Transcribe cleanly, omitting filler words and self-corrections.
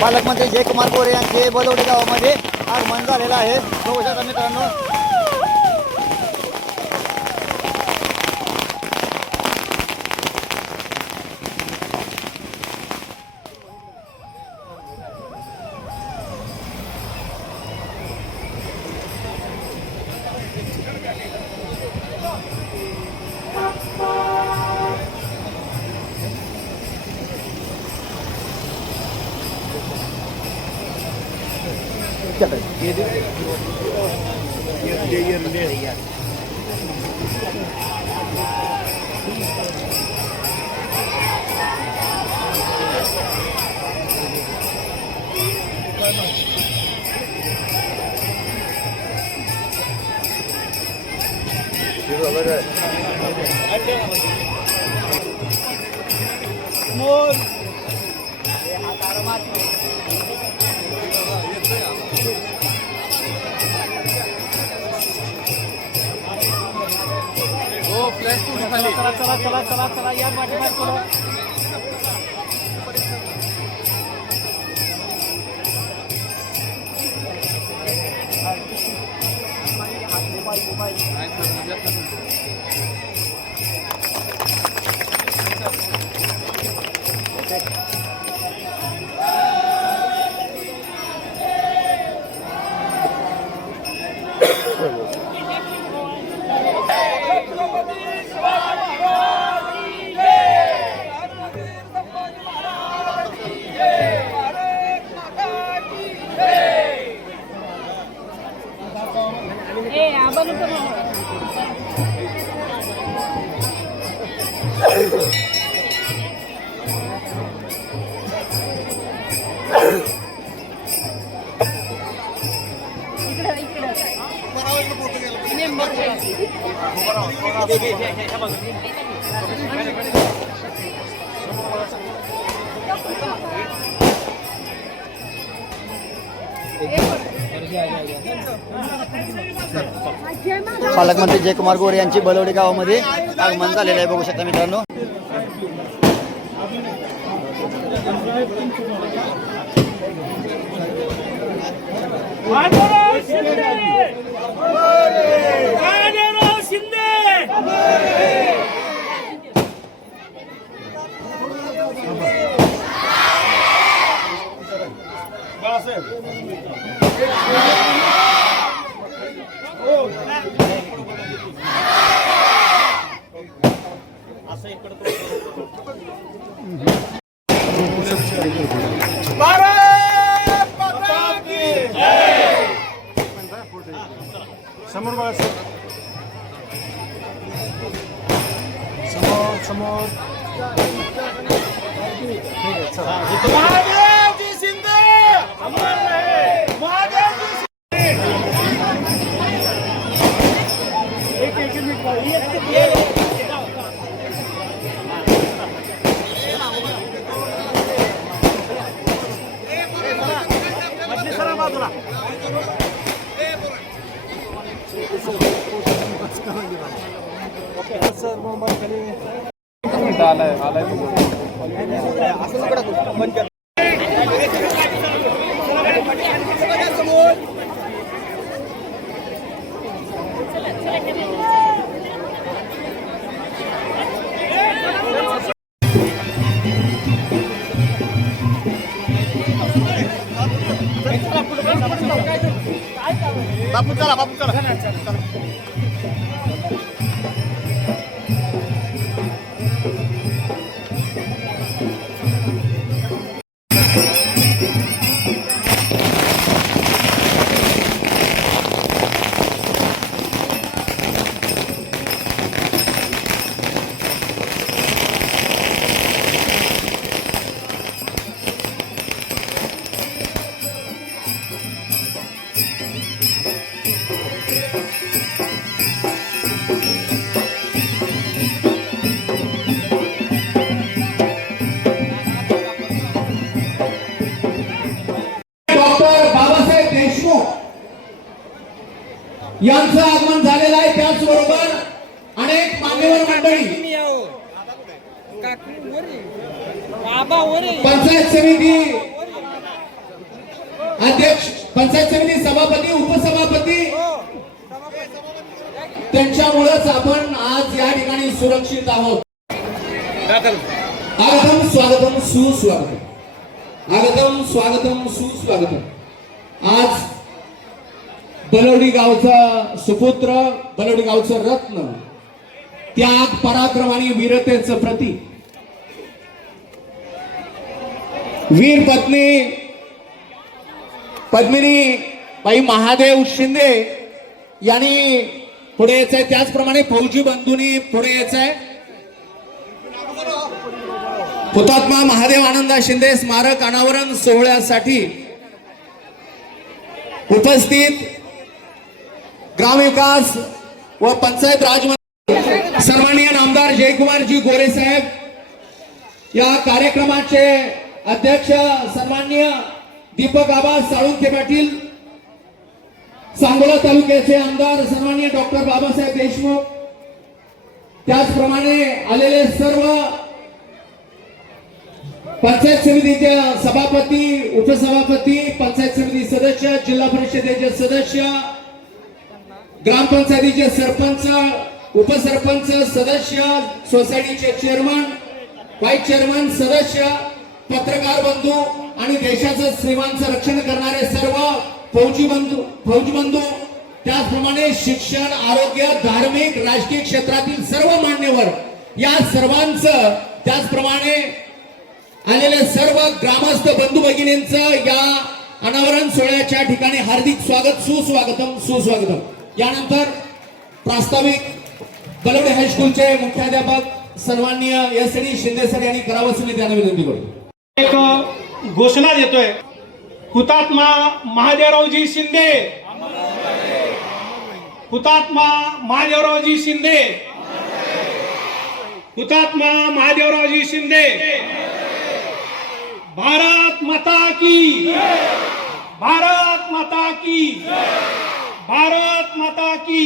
पालकमंत्री जयकुमार गोरे यांचे बलवडी गावामध्ये आगमन झालेलं आहे। बघू शकता मित्रांनो, चला या पालकमंत्री जयकुमार गोरे यांची बलवडी गावामध्ये आगमन झालेलं आहे। बघू शकता मित्रांनो, बापू चला यांचं आगमन झालेलं आहे। त्याचबरोबर अनेक मान्यवर मंडळी, पंचायत समिती पंचायत समिती सभापती उपसभापती त्यांच्यामुळेच आपण आज या ठिकाणी सुरक्षित आहोत. आगतम स्वागतम सुस्वागतम, आगतम स्वागतम सुस्वागतम. आज बलवडी गावचा सुपुत्र, बलवडी गावचं रत्न, त्याग पराक्रम आणि वीरतेचं प्रतीक, वीर पत्नी पद्मिनी बाई महादेव शिंदे यांनी पुढे यायचंय. त्याचप्रमाणे फौजी बंधूंनी पुढे यायचंय. हुतात्मा महादेव आनंदा शिंदे स्मारक अनावरण सोहळ्यासाठी उपस्थित ग्रामविकास व पंचायत राज मंत्री सन्माननीय नामदार जयकुमारजी गोरे साहेब, या कार्यक्रमाचे अध्यक्ष सन्माननीय दीपक आबा साळुंखे पाटील, सांगोला तालुक्याचे आमदार सन्माननीय डॉक्टर बाबासाहेब देशमुख, त्याचप्रमाणे आलेले सर्व पंचायत समितीच्या सभापती, उपसभापती, पंचायत समिती सदस्य, जिल्हा परिषदेचे सदस्य, ग्रामपंचायतीचे सरपंच, उपसरपंच, सदस्य, सोसायटीचे चेअरमन, व्हाईस चेअरमन, सदस्य, पत्रकार बंधू आणि देशाचं सीमांचं रक्षण करणारे सर्व फौजी बंधू, त्याचप्रमाणे शिक्षण, आरोग्य, धार्मिक, राजकीय क्षेत्रातील सर्व मान्यवर, या सर्वांचं, त्याचप्रमाणे आलेले सर्व ग्रामस्थ बंधू भगिनींचं या अनावरण सोहळ्याच्या ठिकाणी हार्दिक स्वागत, सुस्वागतम सुस्वागतम. यानंतर प्रास्ताविक बलवडे हायस्कूलचे मुख्याध्यापक सन्माननीय एस.डी. शिंदे सर यांनी करावं असं मी त्यांना विनंती करतो. एक घोषणा देतोय. हुतात्मा महादेवरावजी शिंदे, हुतात्मा महादेवरावजी शिंदे, हुतात्मा महादेवरावजी शिंदे. भारत माता की, भारत माता की, भारत माता की.